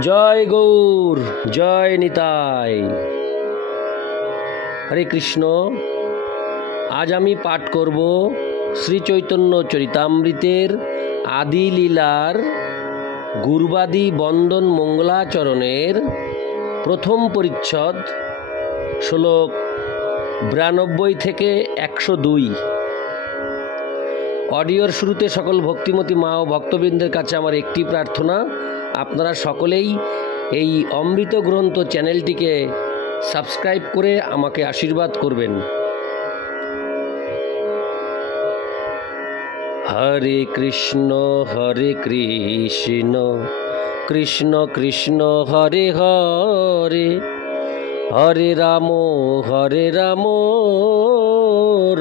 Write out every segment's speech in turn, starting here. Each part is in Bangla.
জয় গৌর, জয় নিতাই। হরে কৃষ্ণ। আজ আমি পাঠ করব শ্রী চৈতন্য চরিতামৃতের আদি লীলার গুরবাদী বন্দন মঙ্গলাচরণের প্রথম পরিচ্ছদ, শ্লোক 92 থেকে 102। অডিওর শুরুতে সকল ভক্তিমতী মা ও ভক্তবৃন্দের কাছে আমার একটি প্রার্থনা, আপনারা সকলেই এই অমৃত গ্রন্থ চ্যানেলটিকে সাবস্ক্রাইব করে আমাকে আশীর্বাদ করবেন। হরে কৃষ্ণ কৃষ্ণ কৃষ্ণ হরে হরে, হরে রাম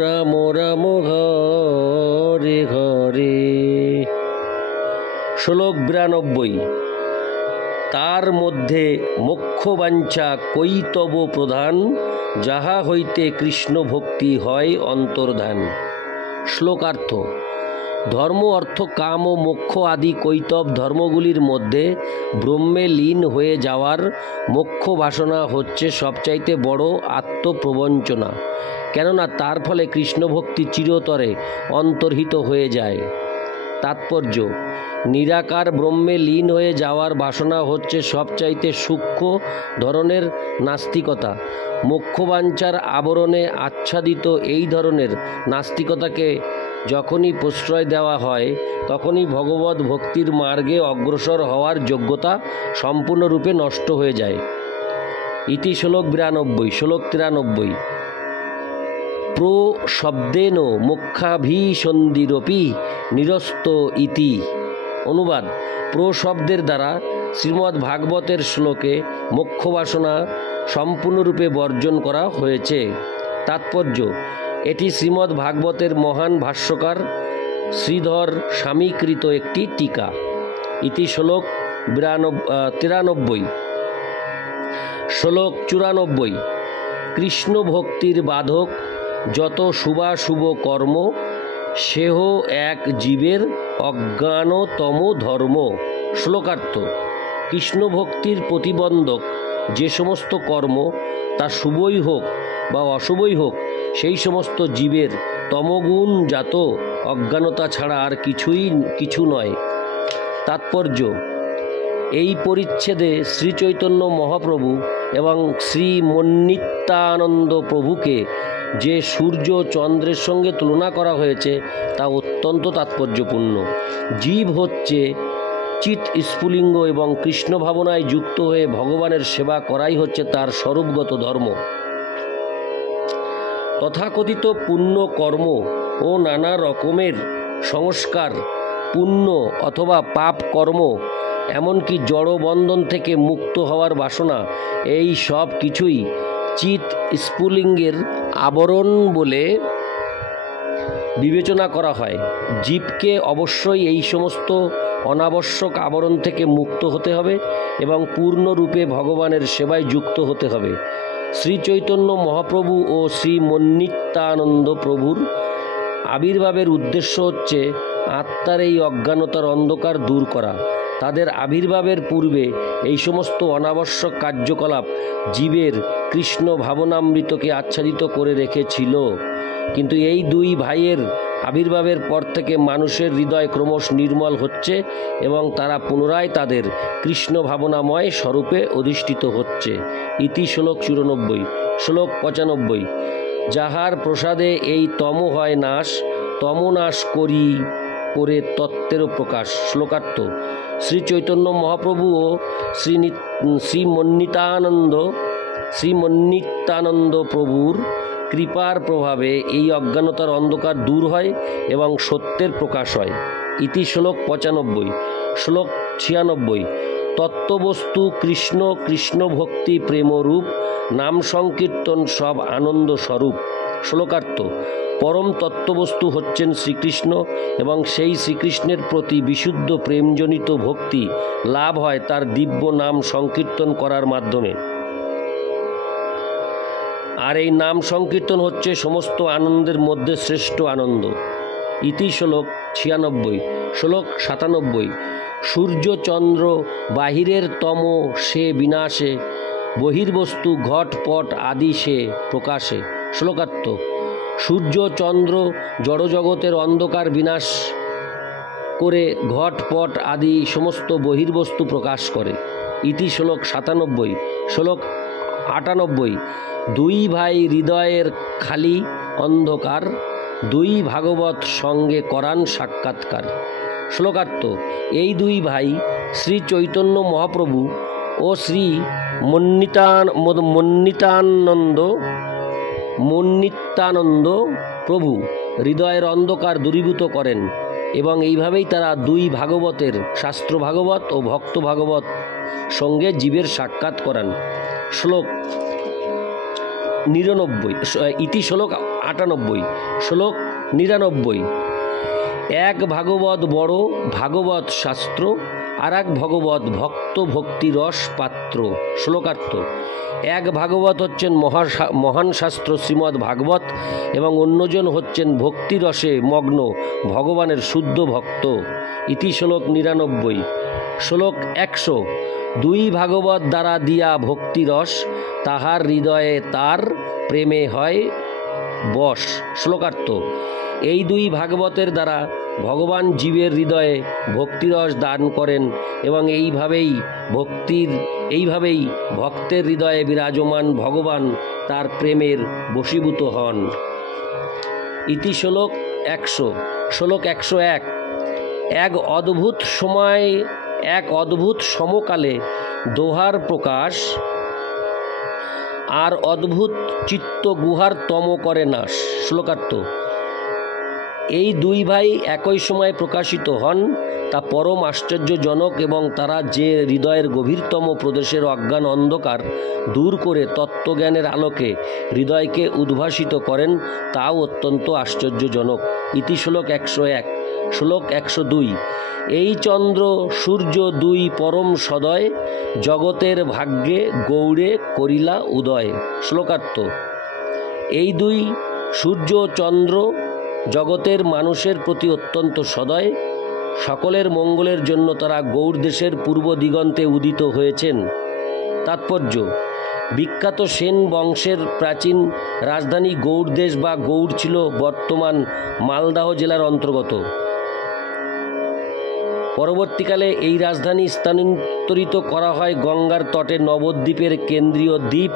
রাম রাম হরে হরে। শ্লোক 92। তার মধ্যে মোক্ষবাঞ্ছা কৈতব প্রধান, যাহা হইতে কৃষ্ণ ভক্তি হয় অন্তর্ধান। শ্লোকার্থ: ধর্ম, অর্থ, কাম ও মোক্ষ আদি কৈতব ধর্মগুলির মধ্যে ব্রহ্মে লীন হয়ে যাওয়ার মোক্ষ বাসনা হচ্ছে সবচাইতে বড় আত্মপ্রবঞ্চনা, কেননা তার ফলে কৃষ্ণভক্তি চিরতরে অন্তর্হিত হয়ে যায়। তাৎপর্য: নিরাকার ব্রহ্মে লীন হয়ে যাওয়ার বাসনা হচ্ছে সবচাইতে সূক্ষ্ম ধরনের নাস্তিকতা। মোক্ষবাঞ্ছার আবরণে আচ্ছাদিত এই ধরনের নাস্তিকতাকে যখনই প্রশ্রয় দেওয়া হয়, তখনই ভগবত ভক্তির মার্গে অগ্রসর হওয়ার যোগ্যতা সম্পূর্ণরূপে নষ্ট হয়ে যায়। ইতি শ্লোক 92। শ্লোক 93। প্রো শব্দেন মোক্ষাভিসন্ধিরপি নিরস্ত ইতি। অনুবাদ: প্রো শব্দের দ্বারা শ্রীমদ্ ভাগবতের শ্লোকে মোক্ষবাসনা সম্পূর্ণরূপে বর্জন করা হয়েছে। তাৎপর্য: এটি শ্রীমদ্ ভাগবতের মহান ভাষ্যকার শ্রীধর স্বামীকৃত একটি টিকা। ইতি শ্লোক 93। শ্লোক 94। কৃষ্ণ ভক্তির বাধক যত শুভাশুভ কর্ম, সেহ এক জীবের অজ্ঞানতম ধর্ম। শ্লোকার্থ: কৃষ্ণ ভক্তির প্রতিবন্ধক যে সমস্ত কর্ম, তা শুভই হোক বা অশুভই হোক, সেই সমস্ত জীবের তমগুণজাত অজ্ঞানতা ছাড়া আর কিছু নয়। তাৎপর্য: এই পরিচ্ছেদে শ্রী চৈতন্য মহাপ্রভু এবং শ্রী মন্নিত্যানন্দ প্রভুকে যে সূর্য চন্দ্রের সঙ্গে তুলনা করা হয়েছে তা অত্যন্ত তাৎপর্যপূর্ণ। জীব হচ্ছে চিৎ স্ফুলিঙ্গ এবং কৃষ্ণ ভাবনায় যুক্ত হয়ে ভগবানের সেবা করাই হচ্ছে তার স্বরূপগত ধর্ম। তথাকথিত পুণ্য কর্ম ও নানা রকমের সংস্কার, পুণ্য অথবা পাপ কর্ম, এমনকি জড়বন্ধন থেকে মুক্ত হওয়ার বাসনা, এই সব কিছুই চিৎ স্ফুলিঙ্গের আবরণ বলে বিবেচনা করা হয়। জীবকে অবশ্যই এই সমস্ত অনাবশ্যক আবরণ থেকে মুক্ত হতে হবে এবং পূর্ণরূপে ভগবানের সেবায় যুক্ত হতে হবে। শ্রী চৈতন্য মহাপ্রভু ও শ্রী মন্নিত্যানন্দ প্রভুর আবির্ভাবের উদ্দেশ্য হচ্ছে আত্মার এই অজ্ঞানতার অন্ধকার দূর করা। তাদের আবির্ভাবের পূর্বে এই সমস্ত অনাবশ্যক কার্যকলাপ জীবের কৃষ্ণ ভাবনামৃতকে আচ্ছাদিত করে রেখেছিল, কিন্তু এই দুই ভাইয়ের আবির্ভাবের পর থেকে মানুষের হৃদয় ক্রমশ নির্মল হচ্ছে এবং তারা পুনরায় তাদের কৃষ্ণ ভাবনাময় স্বরূপে অধিষ্ঠিত হচ্ছে। ইতি শ্লোক 94। শ্লোক 95। যাহার প্রসাদে এই তম হয় নাশ, তমনাশ করে তত্ত্বেরও প্রকাশ। শ্লোকার্থ: শ্রী চৈতন্য মহাপ্রভু ও শ্রী মন্নিত্যানন্দ প্রভুর কৃপার প্রভাবে এই অজ্ঞানতার অন্ধকার দূর হয় এবং সত্যের প্রকাশ হয়। ইতি শ্লোক 95। শ্লোক 96। তত্ত্ববস্তু কৃষ্ণ, কৃষ্ণ ভক্তি প্রেমরূপ, নাম সংকীর্তন সব আনন্দ স্বরূপ। শ্লোকার্থ: পরম তত্ত্ববস্তু হচ্ছেন শ্রীকৃষ্ণ এবং সেই শ্রীকৃষ্ণের প্রতি বিশুদ্ধ প্রেমজনিত ভক্তি লাভ হয় তার দিব্য নাম সংকীর্তন করার মাধ্যমে। আর এই নাম সংকীর্তন হচ্ছে সমস্ত আনন্দের মধ্যে শ্রেষ্ঠ আনন্দ। ইতি শ্লোক 96। শ্লোক 97। সূর্য চন্দ্র বাহিরের তম সে বিনাশে, বহির্বস্তু ঘট পট আদি সে প্রকাশে। শ্লোকার্থ: সূর্য চন্দ্র জড়জগতের অন্ধকার বিনাশ করে ঘট পট আদি সমস্ত বহির্বস্তু প্রকাশ করে। ইতি শ্লোক 97। শ্লোক 98। দুই ভাই হৃদয়ের খালি অন্ধকার, দুই ভাগবত সঙ্গে করান সাক্ষাৎকার। শ্লোকার্থ: এই দুই ভাই শ্রী চৈতন্য মহাপ্রভু ও শ্রী মন্নিত্যানন্দ প্রভু হৃদয়ের অন্ধকার দূরীভূত করেন এবং এইভাবেই তারা দুই ভাগবতের, শাস্ত্র ভাগবত ও ভক্ত ভাগবত সঙ্গে জীবের সাক্ষাৎ করান। শ্লোক 99। ইতি শ্লোক 98। শ্লোক 99। এক ভাগবত বড় ভাগবত শাস্ত্র, আর এক ভগবত ভক্ত ভক্তি রস পাত্র। শ্লোকার্থ: এক ভাগবত হচ্ছেন মহান শাস্ত্র শ্রীমদ্ ভাগবত এবং অন্যজন হচ্ছেন ভক্তি রসে মগ্ন ভগবানের শুদ্ধ ভক্ত। ইতি শ্লোক 99। শ্লোক 100। দুই ভাগবত দ্বারা দিয়া ভক্তি রস, তাহার হৃদয়ে তার প্রেমে হয় বশ। শ্লোকার্থ: এই দুই ভাগবতের দ্বারা ভগবান জীবের হৃদয়ে ভক্তিরস দান করেন এবং এইভাবেই ভক্তের হৃদয়ে বিরাজমান ভগবান তার প্রেমের বশীভূত হন। ইতি শ্লোক 100। শ্লোক 101। এক অদ্ভুত সমকালে দোহার প্রকাশ, আর অদ্ভুত চিত্ত গুহার তম করে নাশ। শ্লোকার্থ: এই দুই ভাই একই সময় প্রকাশিত হন, তা পরম আশ্চর্যজনক এবং তারা যে হৃদয়ের গভীরতম প্রদেশের অজ্ঞান অন্ধকার দূর করে তত্ত্বজ্ঞানের আলোকে হৃদয়কে উদ্ভাসিত করেন, তাও অত্যন্ত আশ্চর্যজনক। ইতি শ্লোক 101। শ্লোক 102। এই চন্দ্র সূর্য দুই পরম সদয়, জগতের ভাগ্যে গৌড়ে করিলা উদয়। শ্লোকার্থ: এই দুই সূর্য চন্দ্র জগতের মানুষের প্রতি অত্যন্ত সদয়, সকলের মঙ্গলের জন্য তারা গৌড় দেশের পূর্ব দিগন্তে উদিত হয়েছেন। তাৎপর্য: বিখ্যাত সেন বংশের প্রাচীন রাজধানী গৌড় দেশ বা গৌড় ছিল বর্তমান মালদহ জেলার অন্তর্গত। পরবর্তীকালে এই রাজধানী স্থানান্তরিত করা হয় গঙ্গার তটে নবদ্বীপের কেন্দ্রীয় দ্বীপ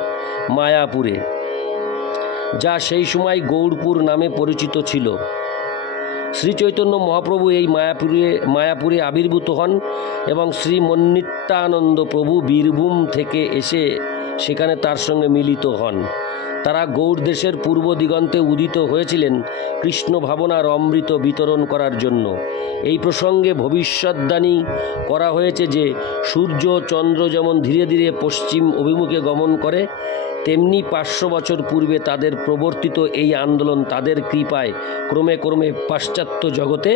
মায়াপুরে, যা সেই সময় গৌড়পুর নামে পরিচিত ছিল। শ্রী চৈতন্য মহাপ্রভু এই মায়াপুরে আবির্ভূত হন এবং শ্রী মন্নিত্যানন্দ প্রভু বীরভূম থেকে এসে সেখানে তার সঙ্গে মিলিত হন। তারা গৌড় দেশের পূর্ব দিগন্তে উদিত হয়েছিলেন কৃষ্ণ ভাবনার অমৃত বিতরণ করার জন্য। এই প্রসঙ্গে ভবিষ্যদ্বাণী করা হয়েছে যে সূর্য চন্দ্র যেমন ধীরে ধীরে পশ্চিম অভিমুখে গমন করে, তেমনি 500 বছর পূর্বে তাদের প্রবর্তিত এই আন্দোলন তাদের কৃপায় ক্রমে ক্রমে পাশ্চাত্য জগতে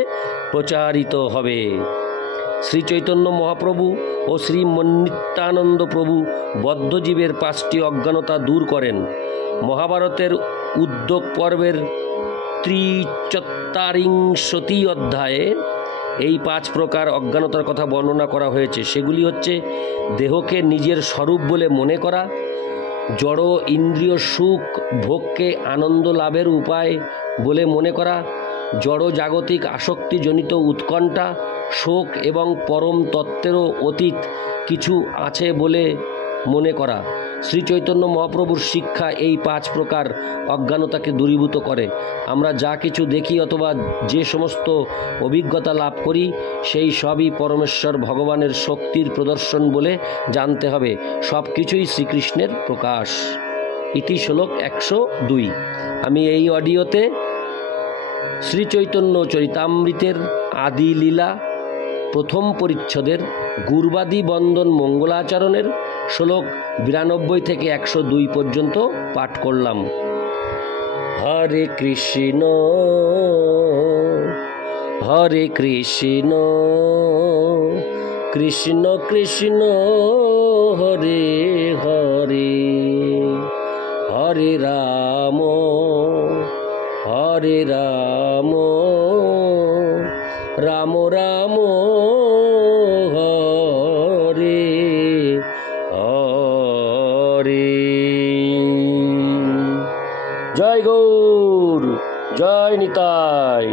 প্রচারিত হবে। শ্রী চৈতন্য মহাপ্রভু ও শ্রী মন্নিত্যানন্দ প্রভু বদ্ধজীবের 5টি অজ্ঞানতা দূর করেন। মহাভারতের উদ্যোগ পর্বের 43 অধ্যায়ে এই 5 প্রকার অজ্ঞানতার কথা বর্ণনা করা হয়েছে। সেগুলি হচ্ছে: দেহকে নিজের স্বরূপ বলে মনে করা, জড় ইন্দ্রিয় সুখ ভোগকে আনন্দ লাভের উপায় বলে মনে করা, জড় জাগতিক আসক্তিজনিত উৎকণ্ঠা, শোক এবং পরম তত্ত্বেরও অতীত কিছু আছে বলে মনে করা। শ্রী চৈতন্য মহাপ্রভুর শিক্ষা এই 5 প্রকার অজ্ঞানতাকে দূরীভূত করে। আমরা যা কিছু দেখি অথবা যে সমস্ত অভিজ্ঞতা লাভ করি, সেই সবই পরমেশ্বর ভগবানের শক্তির প্রদর্শন বলে জানতে হবে। সব কিছুই শ্রীকৃষ্ণের প্রকাশ। ইতি শ্লোক 102। আমি এই অডিওতে শ্রী চৈতন্য চরিতামৃতের আদি লীলা প্রথম পরিচ্ছদের গুরবাদী বন্দন মঙ্গলাচরণের শ্লোক 92 থেকে 102 পর্যন্ত পাঠ করলাম। হরে কৃষ্ণ হরে কৃষ্ণ কৃষ্ণ কৃষ্ণ হরে হরে, হরে রাম রাম রাম জয় গৌর, জয় নিতাই।